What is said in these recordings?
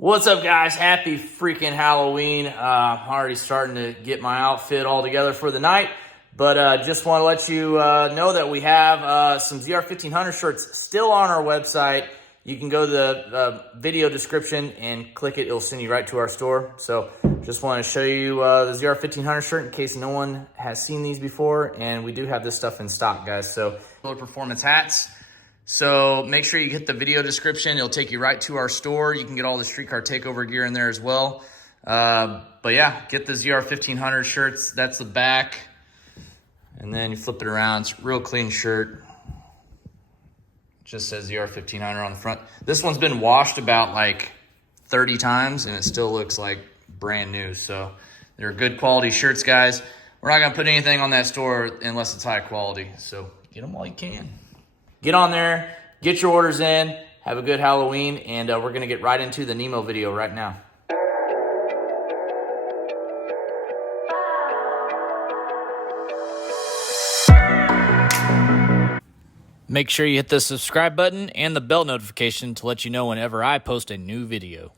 What's up, guys? Happy freaking Halloween. I'm already starting to get my outfit all together for the night, but just want to let you know that we have some ZR1500 shirts still on our website. You can go to the video description and click it. It'll send you right to our store. So just want to show you the ZR1500 shirt in case no one has seen these before, and we do have this stuff in stock, guys. So performance hats. So make sure you hit the video description. It'll take you right to our store. You can get all the streetcar takeover gear in there as well. But yeah, get the ZR1500 shirts. That's the back. And then you flip it around. It's a real clean shirt. Just says ZR1500 on the front. This one's been washed about like 30 times and it still looks like brand new. So they're good quality shirts, guys. We're not gonna put anything on that store unless it's high quality. So get them while you can. Get on there, get your orders in, have a good Halloween, and we're going to get right into the Nemo video right now. Make sure you hit the subscribe button and the bell notification to let you know whenever I post a new video.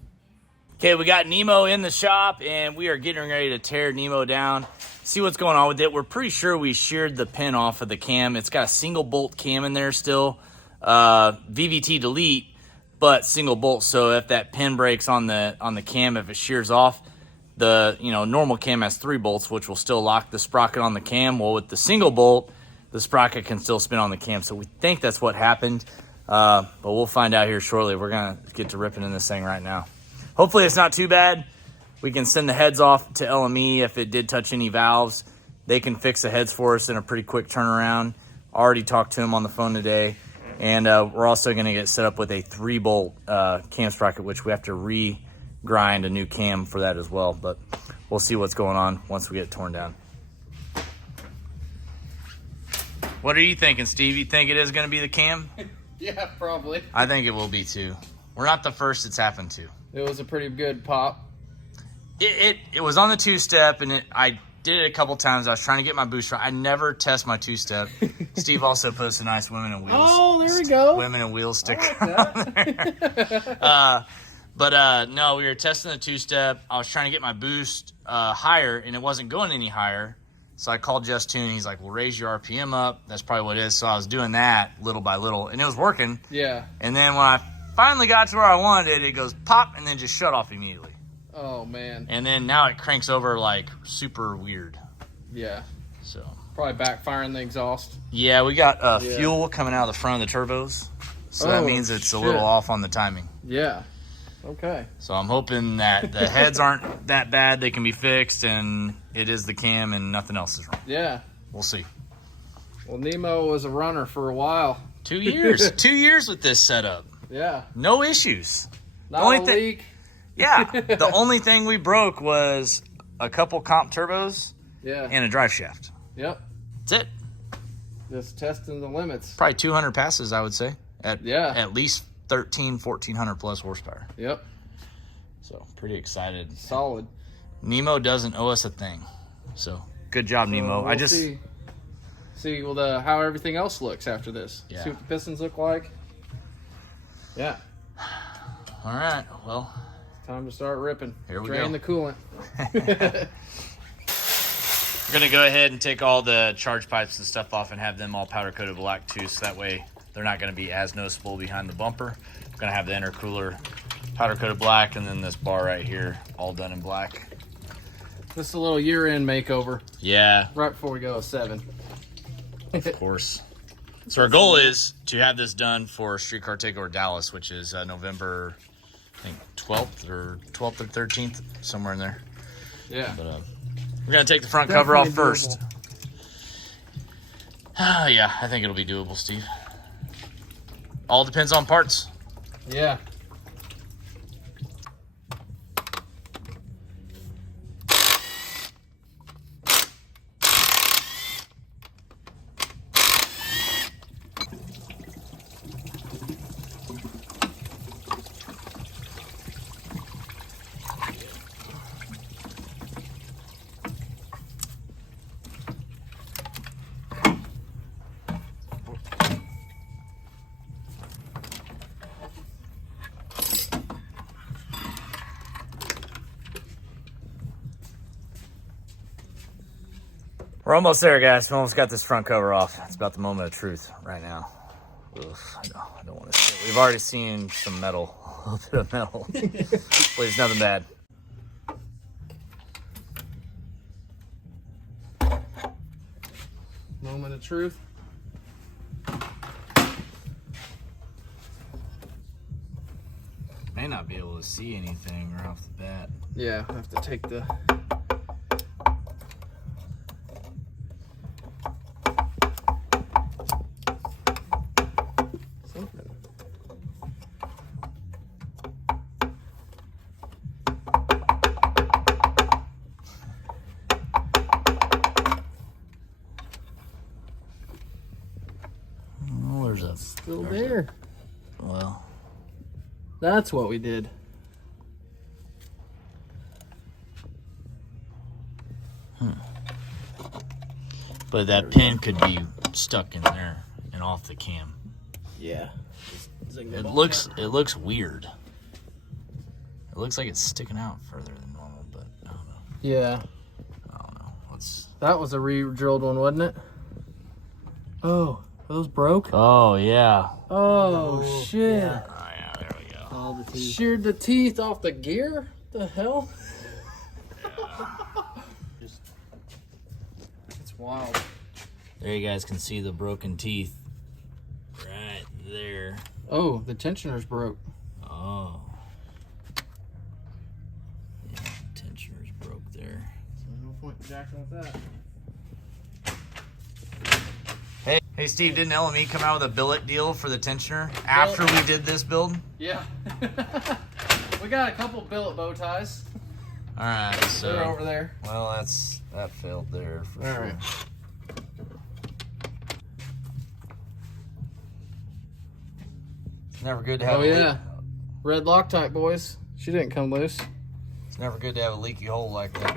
Okay, we got Nemo in the shop, and we are getting ready to tear Nemo down, see what's going on with it. We're pretty sure we sheared the pin off of the cam. It's got a single bolt cam in there still, VVT delete, but single bolt. So if that pin breaks on the cam, if it shears off, the normal cam has 3 bolts, which will still lock the sprocket on the cam. Well, with the single bolt, the sprocket can still spin on the cam. So we think that's what happened, but we'll find out here shortly. We're gonna get to ripping in this thing right now. Hopefully it's not too bad. We can send the heads off to LME if it did touch any valves. They can fix the heads for us in a pretty quick turnaround. Already talked to him on the phone today. And we're also going to get set up with a 3-bolt cam sprocket, which we have to re-grind a new cam for that as well. But we'll see what's going on once we get it torn down. What are you thinking, Steve? You think it is going to be the cam? Yeah, probably. I think it will be too. We're not the first it's happened to. It was a pretty good pop. It was on the 2-step, and I did it a couple times. I was trying to get my boost right. I never test my 2-step. Steve also posts a nice Women and Wheels. Oh, there we go. Women and Wheels sticker like on there. But no, we were testing the 2-step. I was trying to get my boost higher, and it wasn't going any higher. So I called Just Tune. He's like, well, raise your RPM up. That's probably what it is. So I was doing that little by little, and it was working. Yeah. And then when I finally got to where I wanted it, it goes pop and then just shut off immediately. Oh, man. And then now it cranks over like super weird. Yeah. So probably backfiring the exhaust. yeah, we got fuel coming out of the front of the turbos. So that means it's a little off on the timing. Yeah. Okay. So I'm hoping that the heads aren't that bad. They can be fixed and it is the cam and nothing else is wrong. Yeah. We'll see. Well, Nemo was a runner for a while. 2 years. 2 years with this setup. Yeah. No issues. Not a leak. Yeah. The only thing we broke was a couple comp turbos and a drive shaft. Yep. That's it. Just testing the limits. Probably 200 passes, I would say. At least 1400 plus horsepower. Yep. So pretty excited. Solid. Nemo doesn't owe us a thing. So good job, Nemo. We'll see how everything else looks after this. Yeah. See what the pistons look like. Yeah. All right. Well, time to start ripping. Here we Drain go. the coolant. We're going to go ahead and take all the charge pipes and stuff off and have them all powder coated black too, so that way they're not going to be as noticeable behind the bumper. We're going to have the intercooler powder coated black, and then this bar right here all done in black. This is a little year-end makeover. Yeah. Right before we go to 7. Of course. So our goal is to have this done for Streetcar Takeover Dallas, which is November, I think 12th or 13th, somewhere in there. Yeah. But we're going to take the front cover off first. Yeah, I think it'll be doable, Steve. All depends on parts. Yeah. We're almost there, guys. We almost got this front cover off. It's about the moment of truth right now. Ugh, I don't want to see it. We've already seen some metal, a little bit of metal. Please, nothing bad. Moment of truth. May not be able to see anything right off the bat. Yeah, I have to take the... something. Oh, there's a... Still there. Well... That's what we did. But that pin could be stuck in there and off the cam. Yeah. It looks weird. It looks like it's sticking out further than normal, but I don't know. Yeah. I don't know. That was a re-drilled one, wasn't it? Oh, those broke? Oh, yeah. Oh, shit. Yeah. Oh, yeah, there we go. All the teeth. Sheared the teeth off the gear? The hell? It's wild. There you guys can see the broken teeth. Right there. Oh, the tensioner's broke. Oh. Yeah, tensioner's broke there. So no point in jacking with that. Hey Steve, didn't LME come out with a billet deal for the tensioner after we did this build? Yeah. We got a couple billet bow ties. All right, so They're over there. Well, that failed there for sure. Right. It's never good to have. Oh yeah, red Loctite boys. She didn't come loose. It's never good to have a leaky hole like that.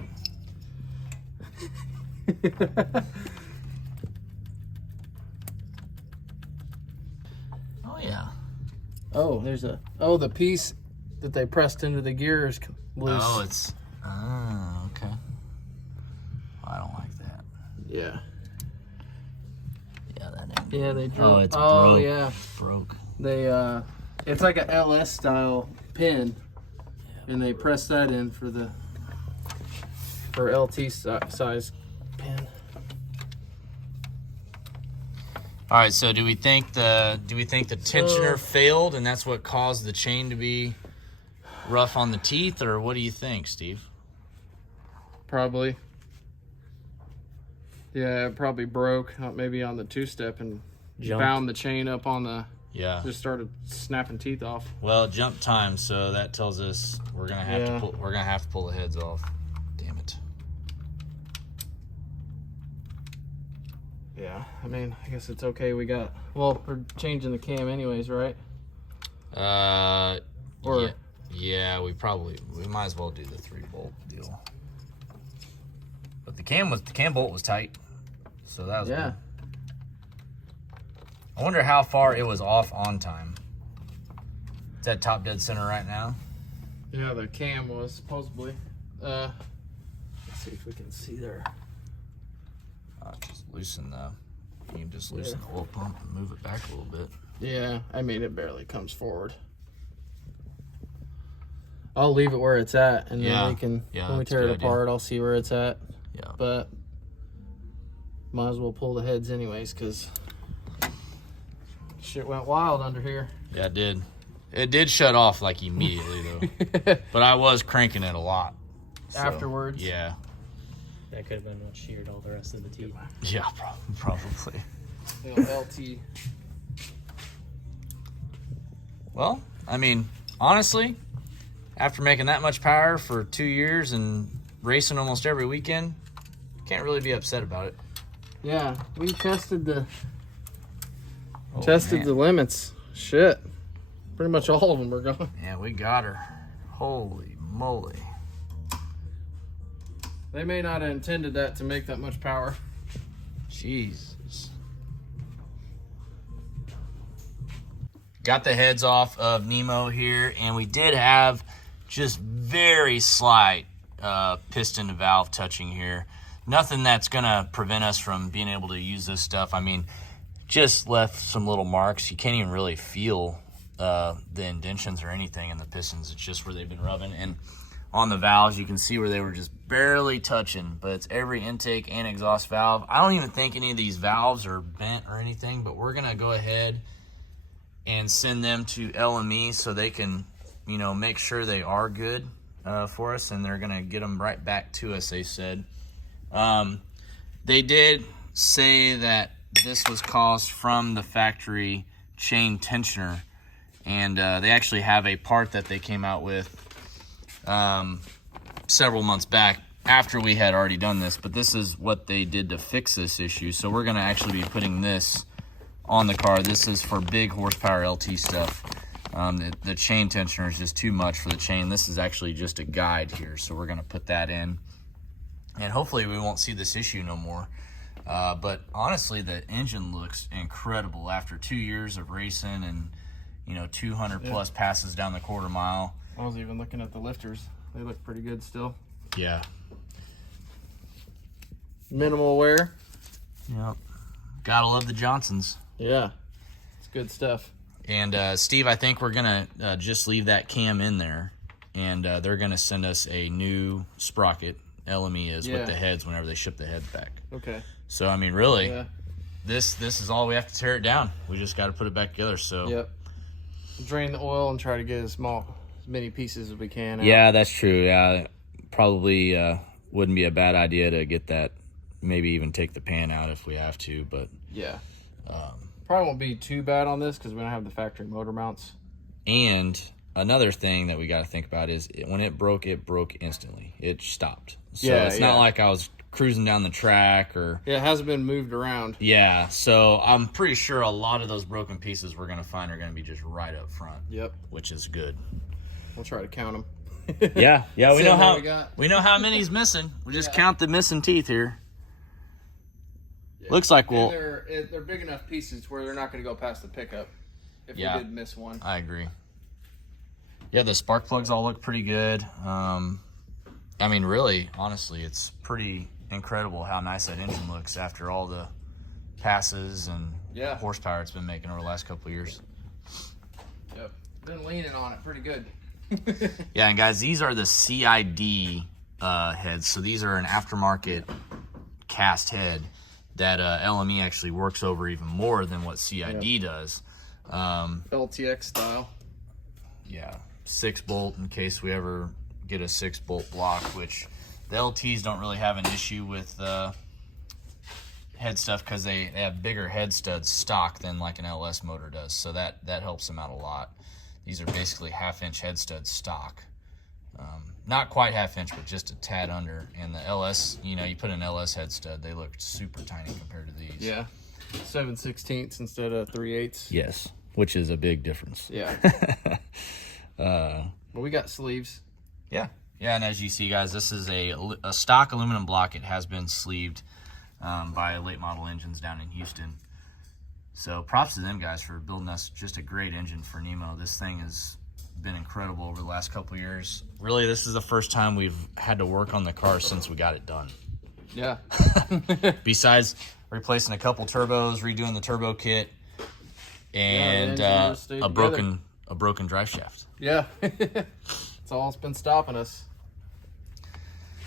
Oh yeah. Oh, there's a. Oh, the piece that they pressed into the gear is loose. Oh, it's. Oh, okay. Well, I don't like that. Yeah. Yeah, that ain't. Yeah, they drilled. Oh, it's oh broke. yeah. Broke. They it's like a LS style pin, and they pressed that in for the LT size pin. All right, so do we think the tensioner failed and that's what caused the chain to be rough on the teeth, or what do you think, Steve? Probably. Yeah, it probably broke maybe on the two-step and bound the chain up on the. Yeah. Just started snapping teeth off. Well, jump time, so that tells us we're gonna have to pull the heads off. Damn it. Yeah, I mean, I guess it's okay. We're changing the cam anyways, right? Or yeah, we might as well do the 3-bolt deal. But the cam bolt was tight, so that was good. I wonder how far it was off on time. Is that top dead center right now? Yeah, the cam was supposedly. Let's see if we can see there. Just loosen you can just loosen the oil pump and move it back a little bit. Yeah, I mean, it barely comes forward. I'll leave it where it's at, and then we can, when we tear it apart, I'll see where it's at. Yeah. But might as well pull the heads anyways, because shit went wild under here. Yeah, it did. It did shut off like immediately though. But I was cranking it a lot. So, afterwards. That could have been what sheared all the rest of the teeth. Yeah, probably. LT. Well, I mean, honestly, after making that much power for 2 years and racing almost every weekend, can't really be upset about it. Yeah, we tested the Man. limits. Shit. Pretty much all of them are gone. Yeah, we got her. Holy moly. They may not have intended that to make that much power. Jesus. Got the heads off of Nemo here, and we did have just very slight piston to valve touching here. nothing that's gonna prevent us from being able to use this stuff. I mean, just left some little marks. You can't even really feel the indentions or anything in the pistons. It's just where they've been rubbing. And on the valves, you can see where they were just barely touching, but it's every intake and exhaust valve. I don't even think any of these valves are bent or anything, but we're gonna go ahead and send them to LME so they can, you know, make sure they are good for us, and they're gonna get them right back to us, they said. They did say that this was caused from the factory chain tensioner, and they actually have a part that they came out with several months back after we had already done this, but this is what they did to fix this issue. So we're gonna actually be putting this on the car. This is for big horsepower LT stuff. The chain tensioner is just too much for the chain. This is actually just a guide here, so we're gonna put that in, and hopefully we won't see this issue no more. But honestly, the engine looks incredible after 2 years of racing and, you know, 200 plus passes down the quarter mile. I was even looking at the lifters. They look pretty good still. Yeah. Minimal wear. Yep. Gotta love the Johnsons. Yeah. It's good stuff. And Steve, I think we're gonna just leave that cam in there, and they're gonna send us a new sprocket. LME is with the heads whenever they ship the heads back. Okay. So I mean, really, this is all we have to tear it down. We just got to put it back together. So yep. Drain the oil and try to get as many pieces as we can out. Yeah, that's true. Yeah, probably wouldn't be a bad idea to get that. Maybe even take the pan out if we have to. But yeah, probably won't be too bad on this because we don't have the factory motor mounts. And another thing that we got to think about is when it broke instantly. It stopped. So it's not like I was cruising down the track or... Yeah, it hasn't been moved around. Yeah, so I'm pretty sure a lot of those broken pieces we're going to find are going to be just right up front. Yep. Which is good. We'll try to count them. Yeah, we know how many's missing. We just count the missing teeth here. Yeah. Looks like we'll... They're big enough pieces where they're not going to go past the pickup if we did miss one. I agree. Yeah, the spark plugs all look pretty good. I mean, really, honestly, it's pretty incredible how nice that engine looks after all the passes and horsepower it's been making over the last couple of years. Yep. Been leaning on it pretty good. Yeah, and guys, these are the CID heads. So these are an aftermarket cast head that LME actually works over even more than what CID does. LTX style. Yeah, 6-bolt in case we ever get a 6-bolt block, which the LTs don't really have an issue with head stuff because they have bigger head studs stock than like an LS motor does, so that helps them out a lot. These are basically half-inch head studs stock. Not quite half-inch, but just a tad under. And the LS, you know, you put an LS head stud, they look super tiny compared to these. Yeah, 7/16 instead of 3/8. Yes, which is a big difference. Yeah. But we got sleeves. Yeah. Yeah, and as you see, guys, this is a stock aluminum block. It has been sleeved by Late Model Engines down in Houston. So props to them, guys, for building us just a great engine for Nemo. This thing has been incredible over the last couple of years. Really, this is the first time we've had to work on the car since we got it done. Yeah. Besides replacing a couple turbos, redoing the turbo kit, and a broken drive shaft. Yeah. That's all that's been stopping us.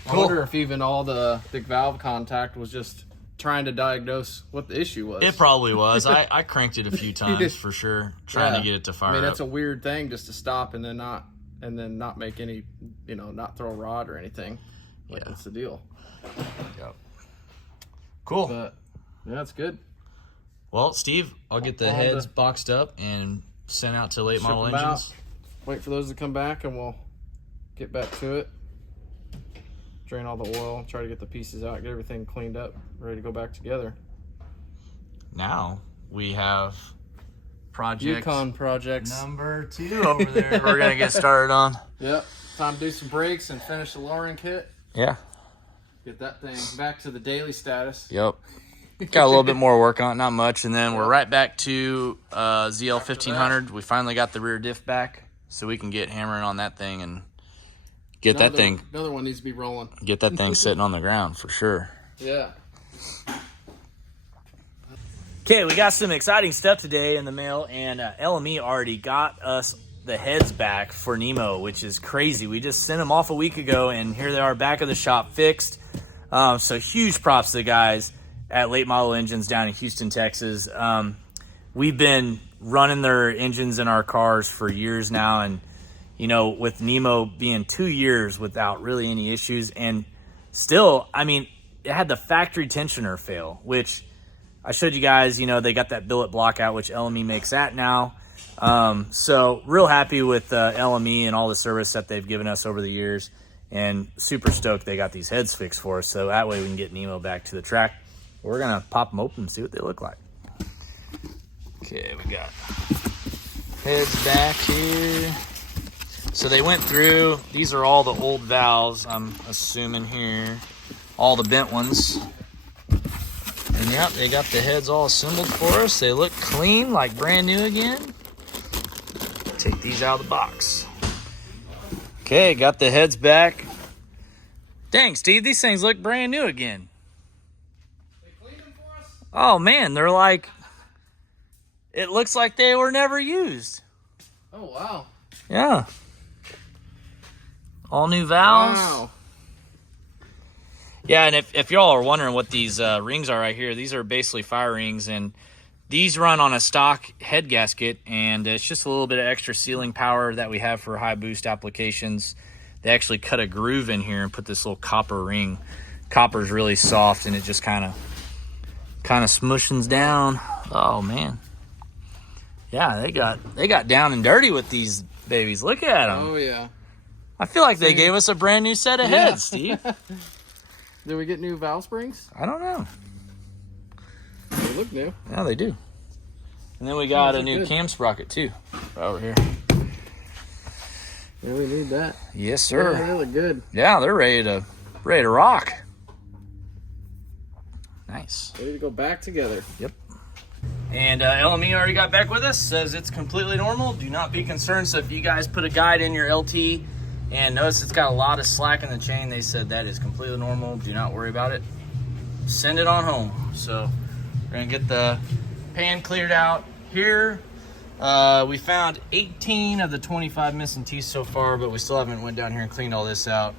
Cool. I wonder if even all the big valve contact was just trying to diagnose what the issue was. It probably was. I cranked it a few times for sure, trying to get it to fire up. I mean, that's a weird thing just to stop and then not make any, not throw a rod or anything. Like, what's the deal? Yep. Cool. But yeah, it's good. Well, Steve, I'll get the heads boxed up and sent out to Late Model Engines. Wait for those to come back and we'll get back to it. Drain all the oil, try to get the pieces out, get everything cleaned up, ready to go back together. Now we have Yukon projects number 2 over there. We're gonna get started on. Yep. Time to do some brakes and finish the lowering kit. Yeah. Get that thing back to the daily status. Yep. Got a little bit more work on it, not much, and then we're right back to ZL1500. We finally got the rear diff back, so we can get hammering on that thing and get that thing. Another one needs to be rolling. Get that thing sitting on the ground for sure. Yeah. Okay, we got some exciting stuff today in the mail, and LME already got us the heads back for Nemo, which is crazy. We just sent them off a week ago, and here they are back at the shop fixed. So huge props to the guys at Late Model Engines down in Houston, Texas. We've been running their engines in our cars for years now, and you know, with Nemo being 2 years without really any issues, and still, I mean, it had the factory tensioner fail, which I showed you guys, you know, they got that billet block out, which LME makes that now. So real happy with LME and all the service that they've given us over the years, and super stoked they got these heads fixed for us, so that way we can get Nemo back to the track. We're gonna pop them open and see what they look like. Okay, we got heads back here. So they went through, these are all the old valves, I'm assuming here, all the bent ones. And yeah, they got the heads all assembled for us. They look clean, like brand new again. Take these out of the box. Okay, got the heads back. Dang, Steve, these things look brand new again. They cleaned them for us? Oh man, they're like, it looks like they were never used. Oh, wow. Yeah. All new valves. Wow. Yeah, and if y'all are wondering what these rings are right here, these are basically fire rings, and these run on a stock head gasket, and it's just a little bit of extra sealing power that we have for high boost applications. They actually cut a groove in here and put this little copper ring. Copper's really soft, and it just kind of smushins down. Oh man, yeah, they got down and dirty with these babies. Look at them. Oh yeah. I feel like they gave us a brand new set of heads, Steve. Did we get new valve springs? I don't know. They look new. Yeah, they do. And then we got Those a are new good. cam sprocket too, right over here. Yeah, we need that. Yes, sir. Yeah, they look good. Yeah, they're ready to rock. Nice. Ready to go back together. Yep. And LME already got back with us. Says it's completely normal. Do not be concerned. So if you guys put a guide in your LT and notice it's got a lot of slack in the chain, they said that is completely normal. Do not worry about it. Send it on home. So we're gonna get the pan cleared out here. We found 18 of the 25 missing teeth so far, but we still haven't went down here and cleaned all this out.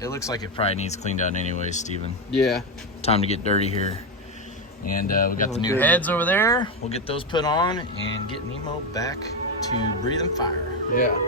It looks like it probably needs cleaned out anyways, Steven. Yeah. Time to get dirty here. And we got Oh, the new good. heads over there. We'll get those put on and get Nemo back to breathing fire. Yeah.